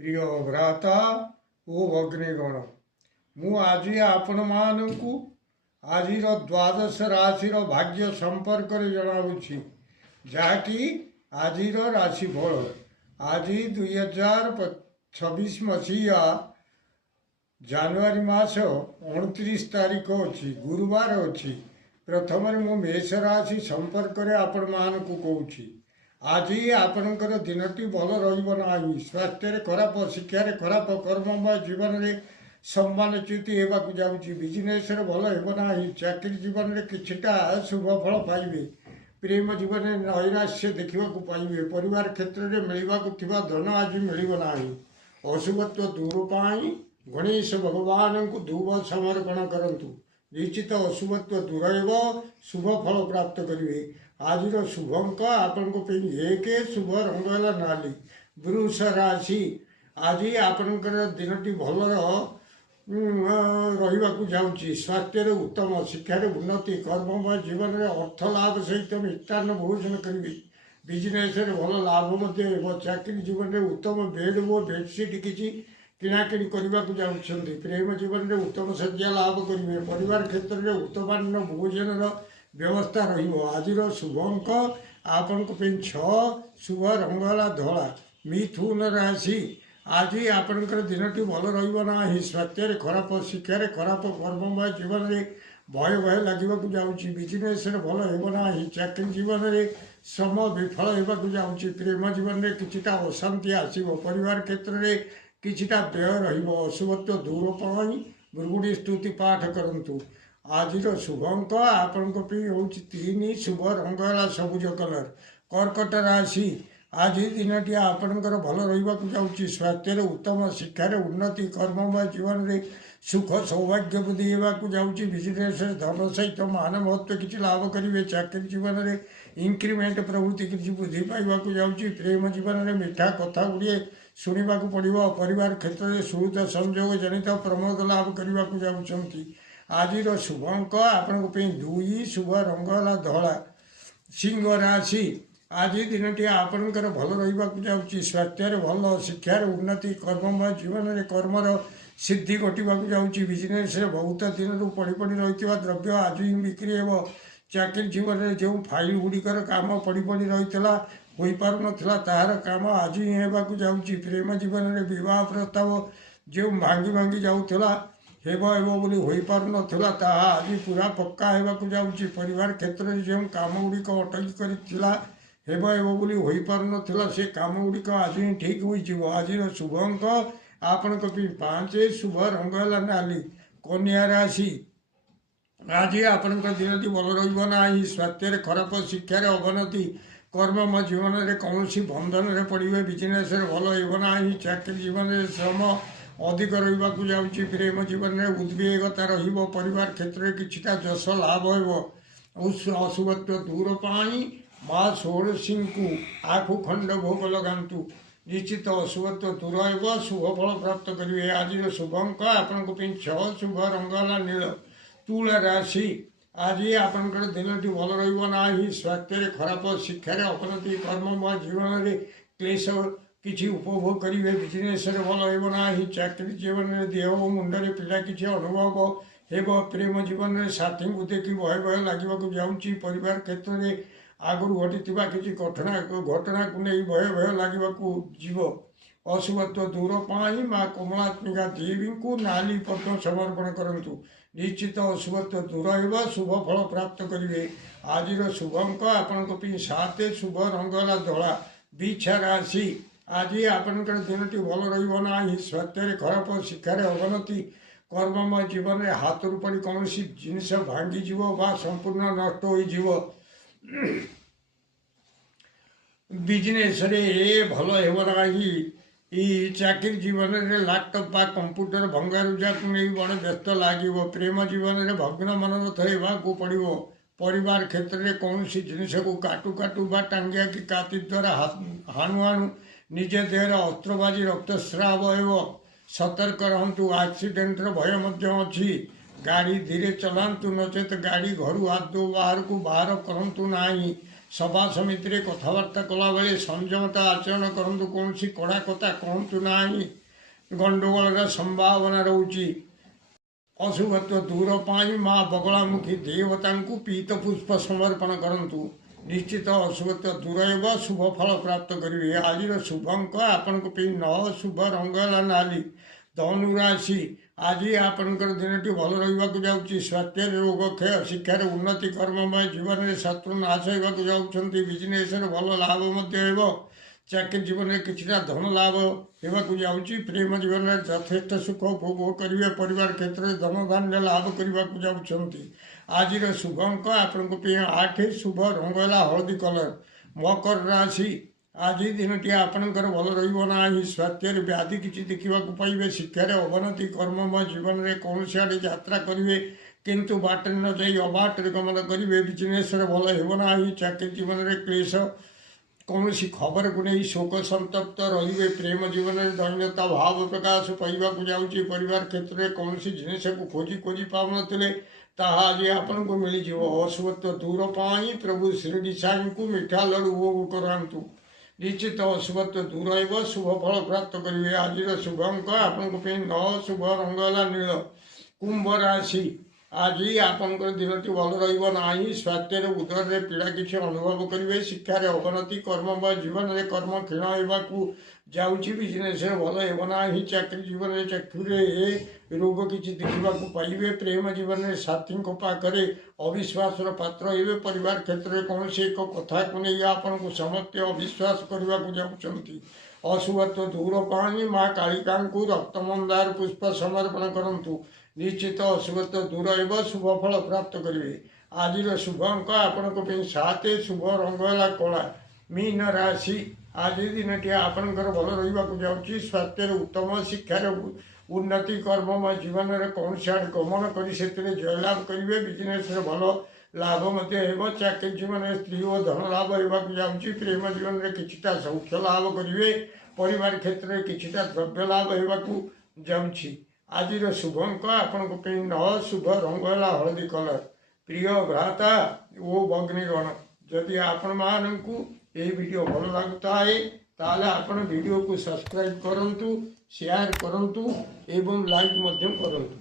प्रिय भ्राता ओ भग्नीगण मु आज आपण मानू आज द्वादश राशि भाग्य संपर्क जनावि जहाँकि आज राशिफल आज 2026 मसीहा जानुआरी मास 29 तारीख अच्छी गुरुवार अच्छी प्रथम मु मेष राशि संपर्क आपण मानू कहूँ आज आपणकर दिनटी भल रहा स्वास्थ्य खराब शिक्षा खराब कर्ममय जीवन में सम्मानच्युति होगा जाऊँगी बिजनेस भल होना चाकरी जीवन में किछिटा शुभ फल पाइबे प्रेम जीवन में नैराश्य देखा पाइबे परिवार क्षेत्र में मिलवा धन आज मिलना अशुभत्व दूर पाई गणेश भगवान को धूप समर्पण करंतु निश्चित अशुभत्व दूर हो शुभ फल प्राप्त करेंगे आज शुभ अंक आपण एक शुभ रंग है नाली वृष राशि आज आपणकर दिनटी भल रहा जाऊँगी स्वास्थ्य उत्तम शिक्षार उन्नति कर्ममय जीवन में अर्थ लाभ सहित मिष्टान्न भोजन करेंगे बिजनेस भल लाभ चाकरी जीवन में उत्तम बेड वो बेडसीट किसी किणाकिणी करने को जाऊँगी प्रेम जीवन में उत्तम शଯ୍ୟା लाभ करेंगे परिवार क्षेत्र में उत्तमान्न भोजन व्यवस्था आज शुभ अंक आपण 6 शुभ रंग है धला मिथुन राशि आज आपणकर दिनटी भल रहा स्वास्थ्य खराब शिक्षा खराब कर्ममय जीवन में भय भय लगे जाऊँगी बिजनेस भल होना चाकरी जीवन में श्रम विफल होगा जाऊँगी प्रेम जीवन में किछिटा अशांति आसो परिवार क्षेत्र में किछिटा व्यय रशुभत्व दूर पाई गुरुगुड़ी स्तुति पाठ करूँ आज शुभ अंक आपण हूँ 3 शुभ रंग है सबुज कलर कर्कट राशि आज दिनटी आपणकर भल रहा जाऊँगी स्वास्थ्य उत्तम शिक्षार उन्नति कर्ममय जीवन में सुख सौभाग्य बुद्धि होगा जाऊँगी बिजनेस धन सहित मान महत्व किसी लाभ करेंगे चाकरी जीवन में इंक्रीमेंट प्रवृत्ति किसी बुद्धि पाइबा जाऊँगी प्रेम जीवन में मिठा कथा गुड़िए शुणा पड़ो परिवार क्षेत्र में सुहृद संयोग जनित प्रमोद लाभ करने को जाऊँगी आज शुभ अंक आपण 2 शुभ रंग है धला सिंह राशि आज दिनटी आपणकर भल रहा जाऊँगी स्वास्थ्य भल शिक्षार उन्नति कर्ममय जीवन में कर्मर सिद्धि घटवा जाऊँगी बिजनेस बहुत दिन पड़ी पड़ी रही द्रव्य आज ही बिक्री हो चाकरी जीवन में जो फाइल गुड़िकर काम पड़ी पड़ी रही हो पार ना तार काम आज ही होगा जाऊँगी प्रेम जीवन में विवाह प्रस्ताव जो भांगी भांगी जाऊला बोली हो पार ना आज पूरा पक्का होगा जाऊँगी परिवार क्षेत्र में जो कम गुड़िक अटकी कर बोली हो पार ना से कम गुड़िक आज ही ठीक हो आज शुभ अंक आपण 5 शुभ रंग है नाली कन्या राशि आज आपण दिनटी भल रहा स्वास्थ्य खराब शिक्षार अवनति कर्ममय जीवन में कौन बंधन में पड़े बिजनेस भल होना चाकरी जीवन में श्रम अधिक रहा जाऊँगी प्रेम जीवन में उद्वेगता परिवार क्षेत्र में किछिटा जश लाभ हो अशुभत्व दूर पाई माँ षोड़शी को आखु खंड भोग लगातु निश्चित अशुभत्व दूर हो शुभ फल प्राप्त करेंगे आज शुभ अंक आपण 6 शुभ रंग है नील तुला राशि आज आपणकर दिनटी भल रहा स्वास्थ्य खराब शिक्षार अवनति कर्ममय जीवन में क्लेश किसी उपभोग करेंगे बिजनेस भल होना चाकरी जीवन में देह मुंडे पीड़ा किसी अनुभव हो प्रेम जीवन में साथी को देखी भय भय लगे जाऊँगी परिवार क्षेत्र में आगु घटी किसी घटना को नहीं भय भय लगे जीव अशुभत्व दूर पाई माँ कमलात्मिका देवी को नाली पद्म समर्पण करूँ निश्चित अशुभत्व दूर हो शुभ फल प्राप्त करेंगे आज शुभ अंक आपण 7 शुभ रंग है धला बिछा राशि आज आपणकर दिनटी भल रहा स्वास्थ्य खराब शिक्षार अवनति कर्ममय जीवन में हाथ पड़ी कौन जिनस भांगी संपूर्ण नष्ट हो बिजनेस भल होना चाकरी जीवन में लैपटॉप बा कंप्यूटर भंगारुजा को नहीं बड़े व्यस्त लगे प्रेम जीवन में भग्न मनोरथ होगा पड़ो परिवार क्षेत्र में कौन जिनस को काटू काटू बा टांगिया कि काति द्वारा हाणु हाणु निज देहर अस्त्रबाजी रक्तस्राव हो सतर्क रहतु एक्सीडेंट भय अच्छी गाड़ी धीरे चलातु नचेत गाड़ी घर आदौ बाहर को बाहर करूँ ना सभा समिति रे कथबार्ता कला बेले संयमता आचरण करंतु कौन कड़ा कथा कहतु ना गंडगोल संभावना रोची अशुभत्व दूर पाई माँ बगलामुखी देवता पीत पुष्प समर्पण करंतु निश्चित अशुभत्व दूर एवं शुभ फल प्राप्त करेंगे। आज शुभ अंक आपण 9 शुभ रंग है नाली धनु राशि आज आपणकर दिन भल रहा जाऊँगी स्वास्थ्य रोग क्षय शिक्षार उन्नति कर्ममय जीवन में शत्रु नाश होगा जाऊँगी बिजनेस भल लाभ चाकरी जीवन में किसी धन लाभ होगा जाऊँगी प्रेम जीवन में यथेष्ट सुख उपभोग करेंगे परिवार क्षेत्र में धन धान्य लाभ करने जाऊँगी। आज शुभ अंक आपण 8 शुभ रंग है हलदी कलर मकर राशि आज दिन आपणकर भल रहा स्वास्थ्य व्याधि किसी देखा पाइबे शिक्षार अवनति कर्ममय जीवन में कौन आड़े यात्रा करेंगे किंतु बाटे न जाई अबाट गमन करेंगे बिजनेस भल होना चाकरी जीवन में क्लेश कौन खबर को नहीं शोक संतप्त रे प्रेम जीवन में दैन्यता भाव प्रकाश पाइबा जाऊँगी परिवार क्षेत्र में कौन जिनिस को खोजी खोजी पाने आज आपन को मिल अशुभत्व दूर पाई प्रभु श्री साई को मिठा लड़ू भोग करातु निश्चित अशुभत्व दूर एवं शुभ फल प्राप्त करेंगे। आज शुभ अंक आपण 9 शुभ रंग है नील कुंभ राशि आज आपंकर दिन भल रहा स्वास्थ्य उदर में पीड़ा किसी अनुभव करेंगे शिक्षार अवनति कर्ममय जीवन में कर्म क्षीण होगा जाऊँगी बिजनेस भल होना चाकरी जीवन में चाकरी रोग किसी देखा पाइबे प्रेम जीवन में साथी पाखे अविश्वास पात्र हे परिवार क्षेत्र में कौन एक कथा को नहीं आपन को समस्ते अविश्वास करने को जाऊँगी। अशुभत्व दूर पाई माँ कालिका रक्तमंदार पुष्प समर्पण करंतु निश्चित अशुभत्व दूर एवं शुभ फल प्राप्त करेंगे। आज शुभ अंक आपण 7 शुभ रंग है कला मीन राशि आज दिन आपणकर भल रहा जाऊँगी स्वास्थ्य उत्तम शिक्षार उन्नति कर्ममय जीवन में कौन आड़ गमन कर जयलाभ करेंगे बिजनेस भल लाभ चाकरी जीवन में स्त्री और धन लाभ होगा जाऊँगी प्रेम जीवन में किसी सौख्य लाभ करेंगे परिवार क्षेत्र में किसी द्रव्य लाभ होगा जाऊँगी। आज शुभ अंक आपण 9 शुभ रंग है हलदी कलर प्रिय भ्राता ओ भग्नीगण जदि आपण मानू ये वीडियो भल लगता है ताले आपण वीडियो को सब्सक्राइब करंतु शेयर करंतु एवं लाइक करंतु।